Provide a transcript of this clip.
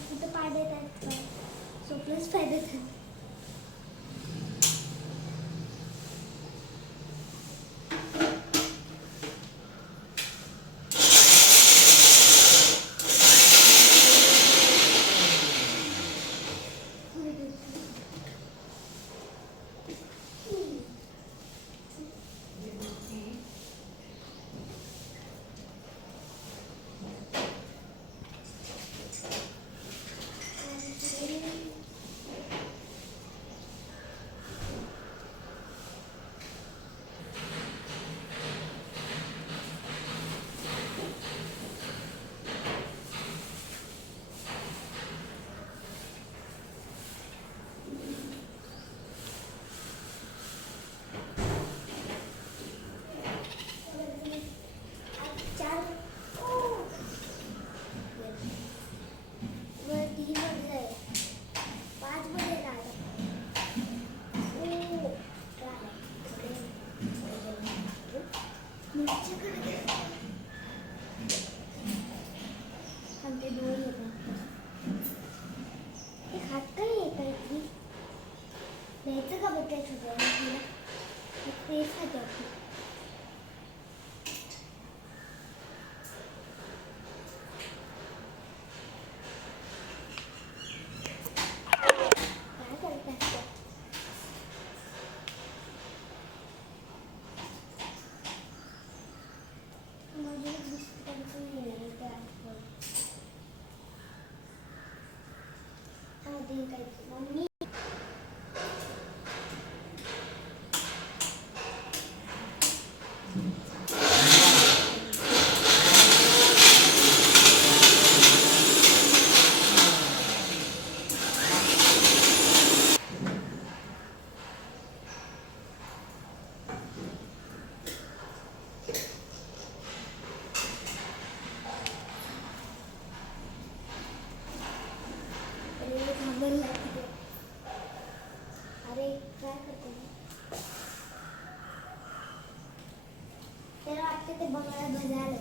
कुठं पाय देत आहेत का स्वप्नच पाय देत आहेत. द्यायचं का बघायचं छोट्या पेस्ट आहे आपली. काय करतात माझे बिस्किटांचं मिळालं ते आठवण आधी काय मम्मी अरे काय करते त्याला वाटते ते बघायला बजायला